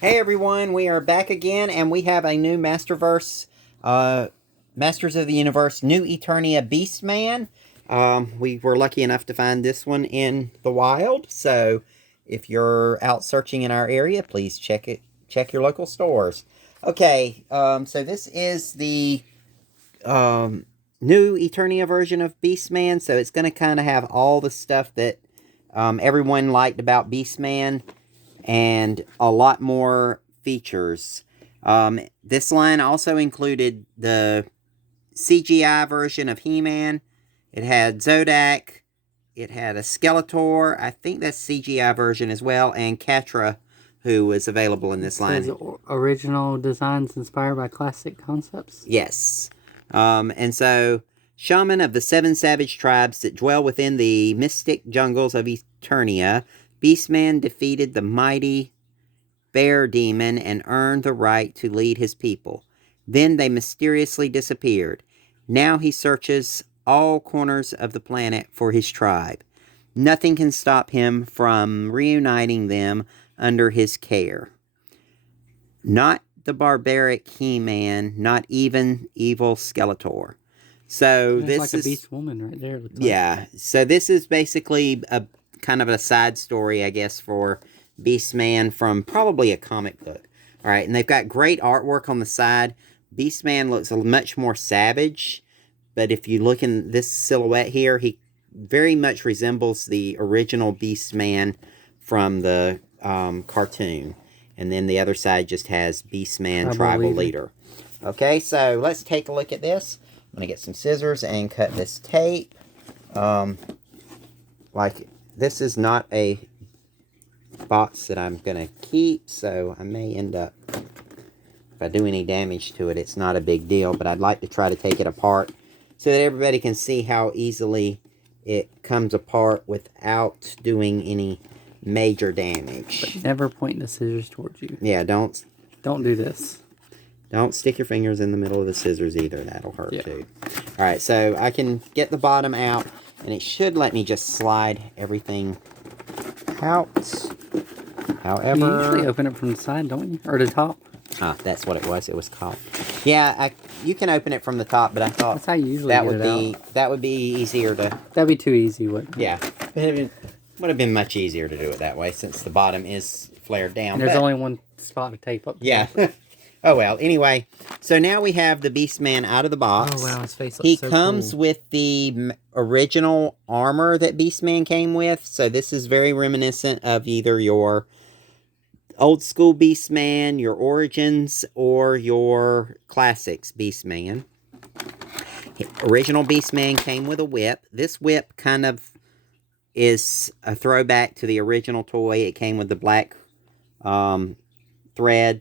Hey everyone, we are back again, and we have a new Masterverse, Masters of the Universe, new Eternia Beastman. We were lucky enough to find this one in the wild, so if you're out searching in our area, please check your local stores. Okay, so this is the new Eternia version of Beastman, so it's going to kind of have all the stuff that everyone liked about Beastman, and a lot more features. This line also included the CGI version of He-Man. It had Zodak. It had a Skeletor. I think that's CGI version as well. And Catra, who was available in this line. Says original designs inspired by classic concepts? Yes. And so, shaman of the 7 savage tribes that dwell within the mystic jungles of Eternia, Beastman defeated the mighty bear demon and earned the right to lead his people. Then they mysteriously disappeared. Now he searches all corners of the planet for his tribe. Nothing can stop him from reuniting them under his care. Not the barbaric He-Man, not even evil Skeletor. So this like is a beast woman right there. Yeah. So this is basically a kind of a side story, I guess, for Beastman from probably a comic book. All right, and they've got great artwork on the side. Beastman looks much more savage, but if you look in this silhouette here, he very much resembles the original Beastman from the cartoon. And then the other side just has Beastman Tribal Leader. Okay, so let's take a look at this. I'm going to get some scissors and cut this tape. Like, this is not a box that I'm going to keep, so I may end up, if I do any damage to it, it's not a big deal, but I'd like to try to take it apart so that everybody can see how easily it comes apart without doing any major damage. But never point the scissors towards you. Yeah, don't do this. Don't stick your fingers in the middle of the scissors either. That'll hurt too. Alright, so I can get the bottom out, and it should let me just slide everything out. However, you usually open it from the side, don't you? Or the top? Ah, that's what it was. It was called. Yeah, you can open it from the top, but I thought that's how you usually that would be easier to. That'd be too easy, wouldn't it? Yeah, it would have been much easier to do it that way since the bottom is flared down. And there's only one spot to tape up. Yeah. Oh well. Anyway, so now we have the Beastman out of the box. Oh wow, his face looks He so comes cool. with the original armor that Beastman came with, so this is very reminiscent of either your old school Beastman, your Origins, or your Classics Beastman. Original Beastman came with a whip. This whip kind of is a throwback to the original toy. It came with the black thread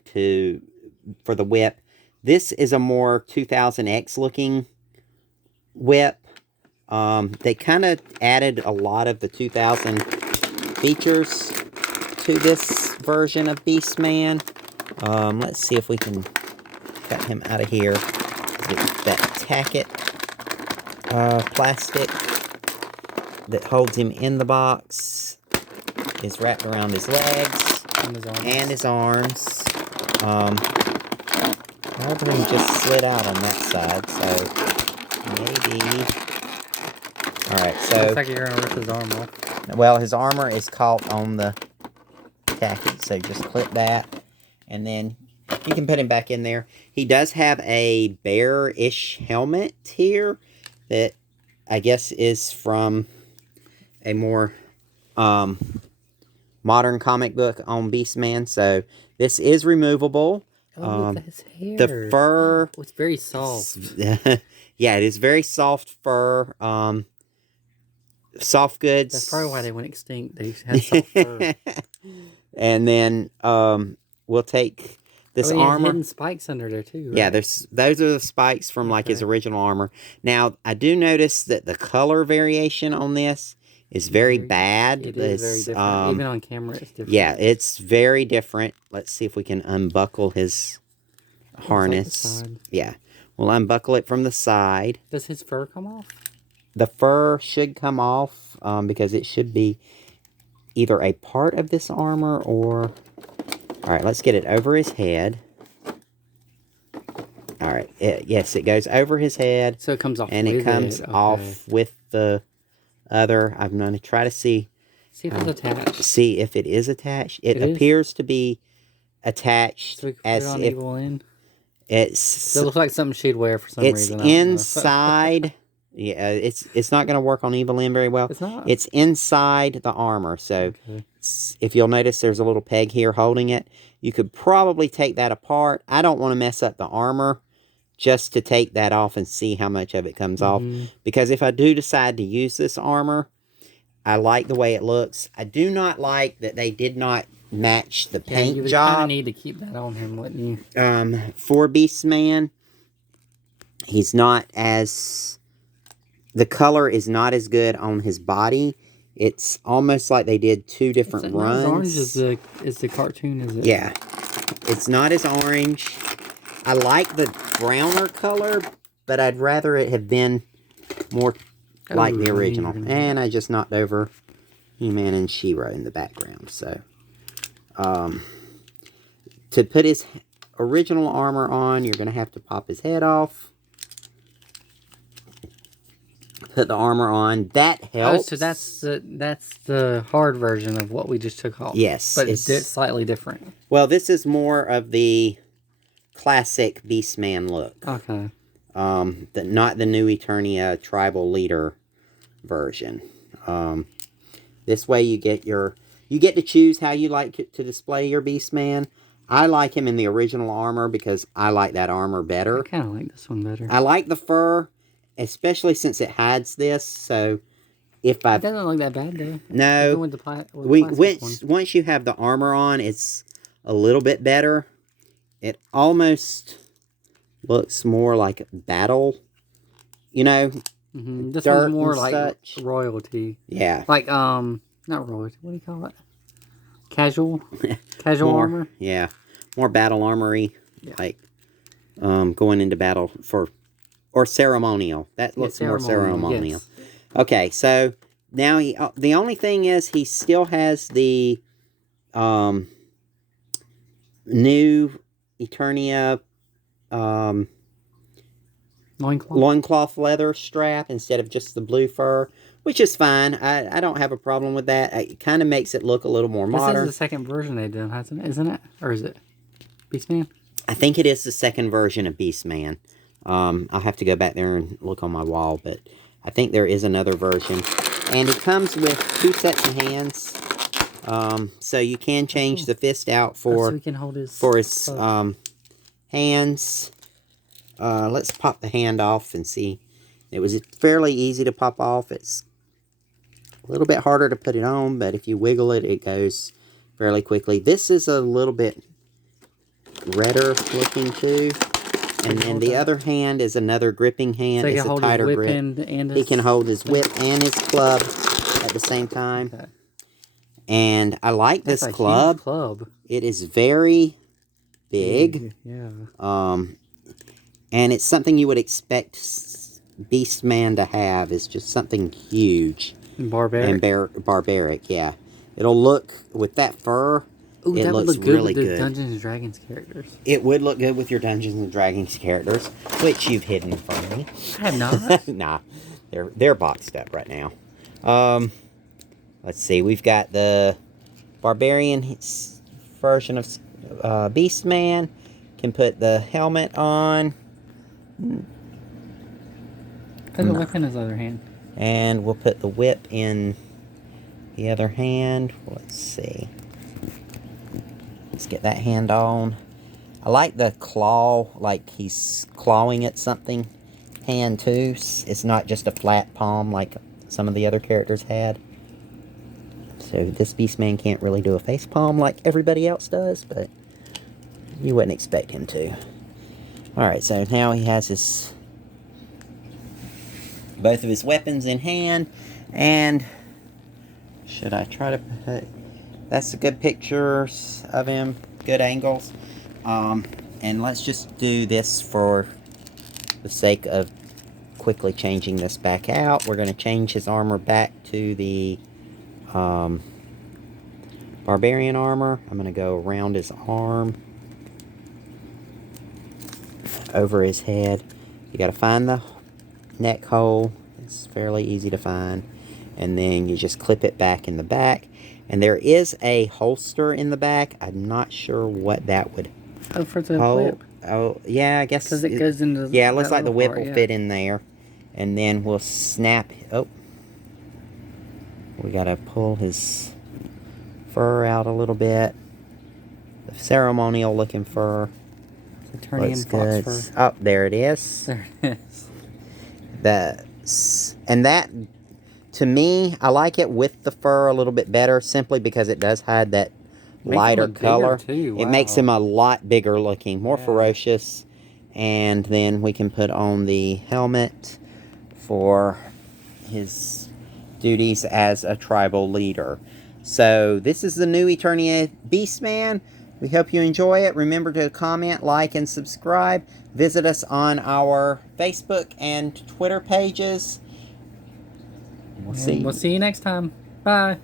for the whip. This is a more 2000X looking whip. They kind of added a lot of the 2000 features to this version of Beastman. Let's see if we can cut him out of here. That tacket plastic that holds him in the box is wrapped around his legs and his arms. However, he just slid out on that side, so maybe. Alright, so. Looks like you're gonna rip his arm off. Well, his armor is caught on the tacket, so just clip that, and then you can put him back in there. He does have a bear-ish helmet here that I guess is from a more modern comic book on Beastman, so this is removable. Oh, his hair. The fur... Oh, it's very soft. Yeah, it is very soft fur. Soft goods. That's probably why they went extinct. They had soft fur. And then we'll take this armor. Hidden spikes under there too. Right? Yeah, those are the spikes from like his original armor. Now I do notice that the color variation on this is very bad. It is very different. Even on camera, it's different. Yeah, it's very different. Let's see if we can unbuckle his harness. Like yeah, we'll unbuckle it from the side. Does his fur come off? The fur should come off because it should be either a part of this armor or Alright, let's get it over his head. Alright, yes, it goes over his head. So it comes off and with it comes Okay. off with the other. I'm going to try to see if it's attached. See if it is attached. It is? appears to be attached So we can put it on Evil Lynn? it's It looks like something she'd wear for some it's reason. inside. Yeah, it's not going to work on Evil Lynn very well. It's not? It's inside the armor. So Okay. if you'll notice, there's a little peg here holding it. You could probably take that apart. I don't want to mess up the armor just to take that off and see how much of it comes off. Because if I do decide to use this armor, I like the way it looks. I do not like that they did not match the paint you would job. kind of need to keep that on him, wouldn't you? For Beastman, he's not as... The color is not as good on his body. It's almost like they did two different runs. Not as orange as the cartoon, is it? Yeah. It's not as orange. I like the browner color, but I'd rather it have been more like the original. And I just knocked over He-Man and She-Ra in the background. So, to put his original armor on, you're going to have to pop his head off. Put the armor on. That helps. Oh, so that's the hard version of what we just took off. Yes. But it's slightly different. Well, this is more of the classic Beastman look. Okay. Not the new Eternia tribal leader version. This way you get to choose how you like to display your Beastman. I like him in the original armor because I like that armor better. I kind of like this one better. I like the fur, especially since it hides this. So if I... It doesn't look that bad, though. No. Once you have the armor on, it's a little bit better. It almost looks more like battle, you know. This one's more like royalty. Yeah. Like, not royalty. What do you call it? Casual? Casual armor? Yeah. More battle armory. Yeah. Like, going into battle or ceremonial. That looks more ceremonial. Yes. Okay, so now the only thing is he still has the new Eternia loincloth leather strap instead of just the blue fur, which is fine. I don't have a problem with that. It kind of makes it look a little more modern. This is the second version they've done, isn't it? Or is it Beastman? I think it is the second version of Beastman. I'll have to go back there and look on my wall, but I think there is another version. And it comes with 2 sets of hands. So you can change the fist out for he can hold his hands. Let's pop the hand off and see. It was fairly easy to pop off. It's a little bit harder to put it on, but if you wiggle it, it goes fairly quickly. This is a little bit redder looking too. And then the other hand is another gripping hand. It's a tighter grip. He can hold his whip and his club at the same time. Okay. And I like this club. It is very big. Yeah. And it's something you would expect Beastman to have. It's just something huge. And barbaric. And barbaric, yeah. It'll look, with that fur, Ooh, it looks really good. Dungeons and Dragons characters. It would look good with your Dungeons and Dragons characters, which you've hidden from me. I have not. Nah, they're boxed up right now. Let's see. We've got the barbarian version of Beastman. Can put the helmet on. Put the whip in his other hand. And we'll put the whip in the other hand. Let's see. Let's get that hand on. I like the claw, like he's clawing at something hand too. It's not just a flat palm like some of the other characters had. So this Beastman can't really do a face palm like everybody else does, but you wouldn't expect him to. Alright, so now he has both of his weapons in hand, and should I try to put... That's a good pictures of him, good angles. And let's just do this for the sake of quickly changing this back out. We're going to change his armor back to the barbarian armor. I'm going to go around his arm, over his head. You got to find the neck hole. It's fairly easy to find. And then you just clip it back in the back. And there is a holster in the back. I'm not sure what that would Oh, for the hold. whip. Oh, yeah, I guess. Because it goes into yeah, it looks that like the little whip part, will yeah. fit in there. And then we'll snap. Oh. We got to pull his fur out a little bit. The ceremonial looking fur. Eternia Looks fox good. fur. Oh, there it is. There it is. And that, to me, I like it with the fur a little bit better, simply because it does hide that lighter color. Too. It Wow. makes him a lot bigger looking, more Yeah. ferocious. And then we can put on the helmet for his duties as a tribal leader. So this is the new Eternia Beastman. We hope you enjoy it. Remember to comment, like, and subscribe. Visit us on our Facebook and Twitter pages. We'll see you next time. Bye.